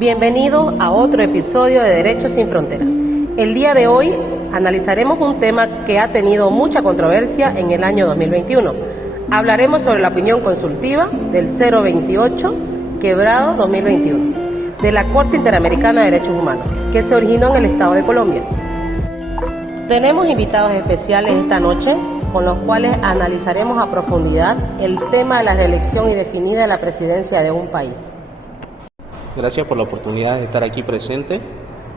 Bienvenidos a otro episodio de Derechos sin Fronteras. El día de hoy analizaremos un tema que ha tenido mucha controversia en el año 2021. Hablaremos sobre la opinión consultiva del 028/2021 de la Corte Interamericana de Derechos Humanos, que se originó en el Estado de Colombia. Tenemos invitados especiales esta noche, con los cuales analizaremos a profundidad el tema de la reelección indefinida de la presidencia de un país. Gracias por la oportunidad de estar aquí presente.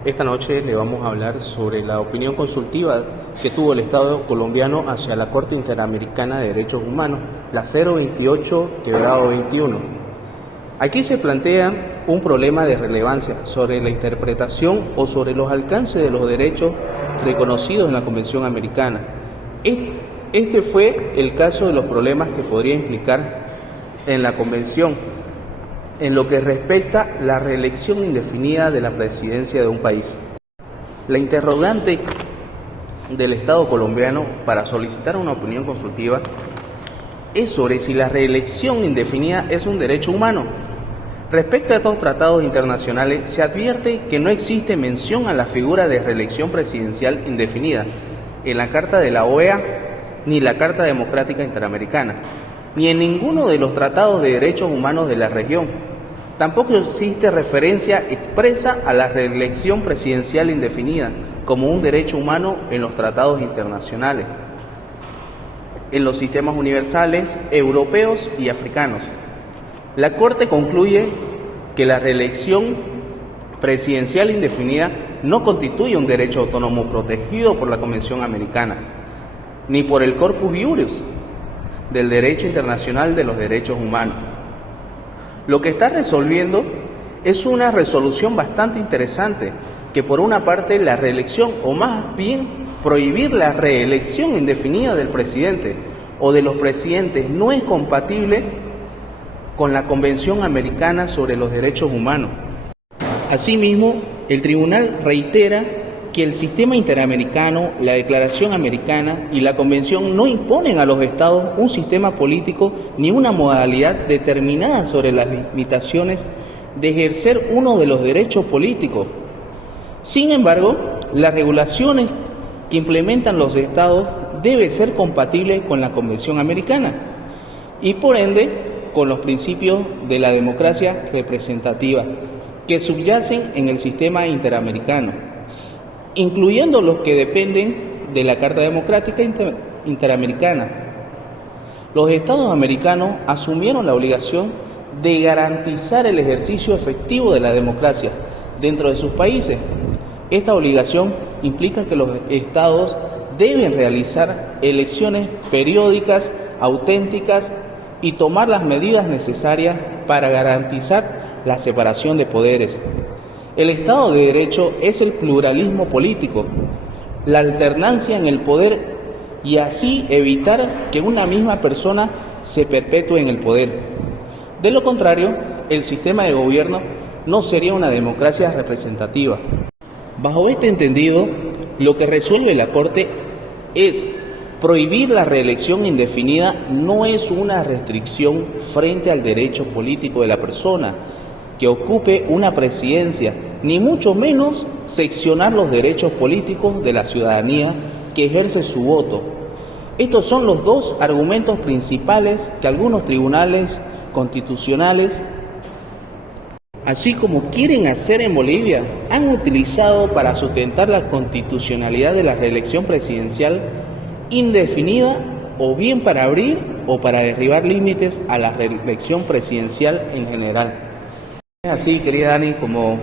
Esta noche le vamos a hablar sobre la opinión consultiva que tuvo el Estado colombiano hacia la Corte Interamericana de Derechos Humanos, la 028/21. Aquí se plantea un problema de relevancia sobre la interpretación o sobre los alcances de los derechos reconocidos en la Convención Americana. Este fue el caso de los problemas que podría implicar en la Convención en lo que respecta a la reelección indefinida de la presidencia de un país. La interrogante del Estado colombiano para solicitar una opinión consultiva es sobre si la reelección indefinida es un derecho humano. Respecto a estos tratados internacionales, se advierte que no existe mención a la figura de reelección presidencial indefinida en la Carta de la OEA ni la Carta Democrática Interamericana, ni en ninguno de los tratados de derechos humanos de la región. Tampoco existe referencia expresa a la reelección presidencial indefinida como un derecho humano en los tratados internacionales, en los sistemas universales europeos y africanos. La Corte concluye que la reelección presidencial indefinida no constituye un derecho autónomo protegido por la Convención Americana, ni por el Corpus Iuris del Derecho Internacional de los Derechos Humanos. Lo que está resolviendo es una resolución bastante interesante, que por una parte la reelección, o más bien prohibir la reelección indefinida del presidente o de los presidentes, no es compatible con la Convención Americana sobre los Derechos Humanos. Asimismo, el tribunal reitera que el sistema interamericano, la Declaración Americana y la Convención no imponen a los estados un sistema político ni una modalidad determinada sobre las limitaciones de ejercer uno de los derechos políticos. Sin embargo, las regulaciones que implementan los estados deben ser compatibles con la Convención Americana y por ende con los principios de la democracia representativa que subyacen en el sistema interamericano, incluyendo los que dependen de la Carta Democrática Interamericana. Los estados americanos asumieron la obligación de garantizar el ejercicio efectivo de la democracia dentro de sus países. Esta obligación implica que los estados deben realizar elecciones periódicas, auténticas y tomar las medidas necesarias para garantizar la separación de poderes. El Estado de Derecho es el pluralismo político, la alternancia en el poder y así evitar que una misma persona se perpetúe en el poder. De lo contrario, el sistema de gobierno no sería una democracia representativa. Bajo este entendido, lo que resuelve la Corte es prohibir la reelección indefinida no es una restricción frente al derecho político de la persona que ocupe una presidencia, ni mucho menos seccionar los derechos políticos de la ciudadanía que ejerce su voto. Estos son los dos argumentos principales que algunos tribunales constitucionales, así como quieren hacer en Bolivia, han utilizado para sustentar la constitucionalidad de la reelección presidencial indefinida, o bien para abrir o para derribar límites a la reelección presidencial en general. Es así, querida Dani, como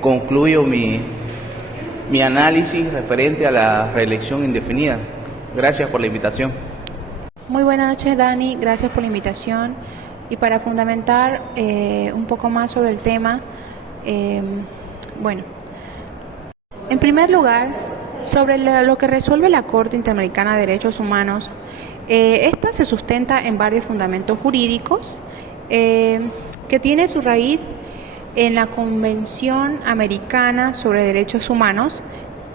concluyo mi análisis referente a la reelección indefinida. Gracias por la invitación. Muy buenas noches, Dani, gracias por la invitación. Y para fundamentar un poco más sobre el tema, en primer lugar, sobre lo que resuelve la Corte Interamericana de Derechos Humanos, esta se sustenta en varios fundamentos jurídicos que tiene su raíz en la Convención Americana sobre Derechos Humanos,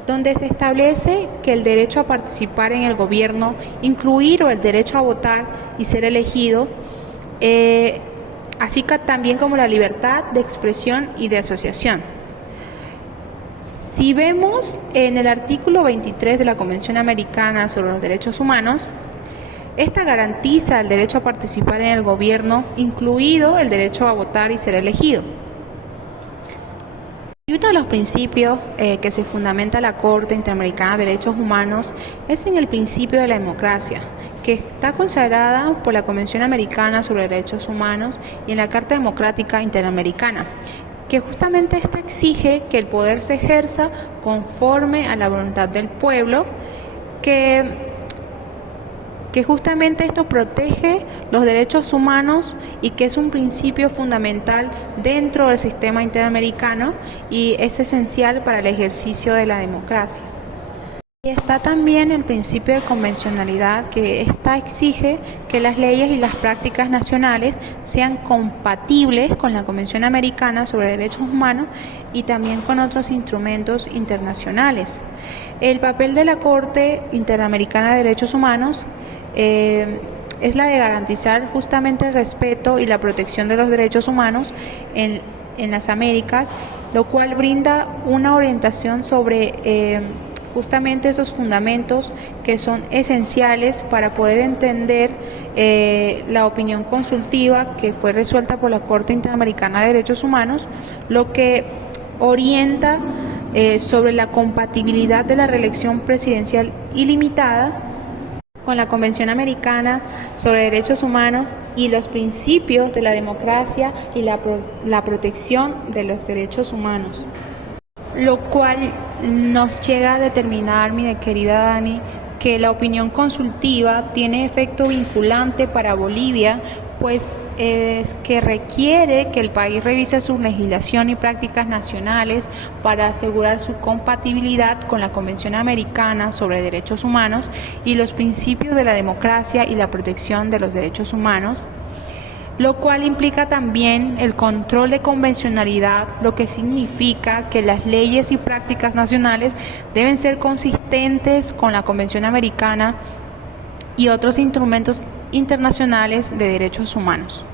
donde se establece que el derecho a participar en el gobierno, incluido el derecho a votar y ser elegido, así también como la libertad de expresión y de asociación. Si vemos en el artículo 23 de la Convención Americana sobre los Derechos Humanos, esta garantiza el derecho a participar en el gobierno, incluido el derecho a votar y ser elegido. Y uno de los principios que se fundamenta la Corte Interamericana de Derechos Humanos es en el principio de la democracia, que está consagrada por la Convención Americana sobre Derechos Humanos y en la Carta Democrática Interamericana, que justamente esta exige que el poder se ejerza conforme a la voluntad del pueblo, que justamente esto protege los derechos humanos y que es un principio fundamental dentro del sistema interamericano y es esencial para el ejercicio de la democracia. Y está también el principio de convencionalidad, que esta exige que las leyes y las prácticas nacionales sean compatibles con la Convención Americana sobre Derechos Humanos y también con otros instrumentos internacionales. El papel de la Corte Interamericana de Derechos Humanos es la de garantizar justamente el respeto y la protección de los derechos humanos en las Américas, lo cual brinda una orientación sobre justamente esos fundamentos que son esenciales para poder entender la opinión consultiva que fue resuelta por la Corte Interamericana de Derechos Humanos, lo que orienta sobre la compatibilidad de la reelección presidencial ilimitada con la Convención Americana sobre Derechos Humanos y los principios de la democracia y la protección de los derechos humanos. Lo cual nos llega a determinar, mi querida Dani, que la opinión consultiva tiene efecto vinculante para Bolivia, pues es que requiere que el país revise su legislación y prácticas nacionales para asegurar su compatibilidad con la Convención Americana sobre Derechos Humanos y los principios de la democracia y la protección de los derechos humanos, lo cual implica también el control de convencionalidad, lo que significa que las leyes y prácticas nacionales deben ser consistentes con la Convención Americana y otros instrumentos internacionales de derechos humanos,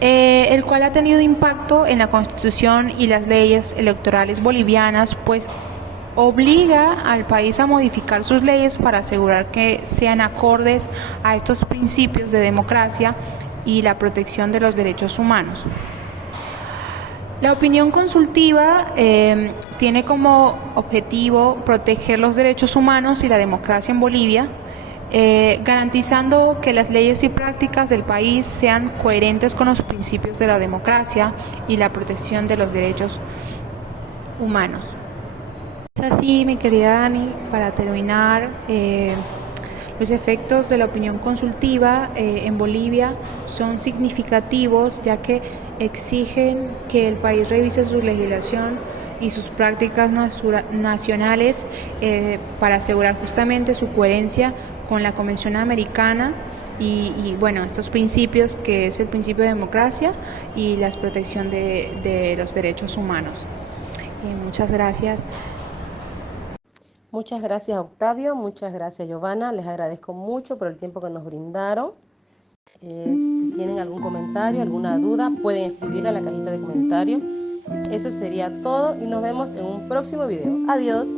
el cual ha tenido impacto en la Constitución y las leyes electorales bolivianas, pues obliga al país a modificar sus leyes para asegurar que sean acordes a estos principios de democracia y la protección de los derechos humanos. La opinión consultiva tiene como objetivo proteger los derechos humanos y la democracia en Bolivia, garantizando que las leyes y prácticas del país sean coherentes con los principios de la democracia y la protección de los derechos humanos. Es así, mi querida Dani, para terminar, los efectos de la opinión consultiva en Bolivia son significativos, ya que exigen que el país revise su legislación y sus prácticas nacionales para asegurar justamente su coherencia con la Convención Americana y bueno, estos principios, que es el principio de democracia y la protección de los derechos humanos. Muchas gracias. Muchas gracias, Octavio, muchas gracias, Giovanna, les agradezco mucho por el tiempo que nos brindaron. Si tienen algún comentario, alguna duda, pueden escribirla en la cajita de comentarios. Eso sería todo y nos vemos en un próximo video. Adiós.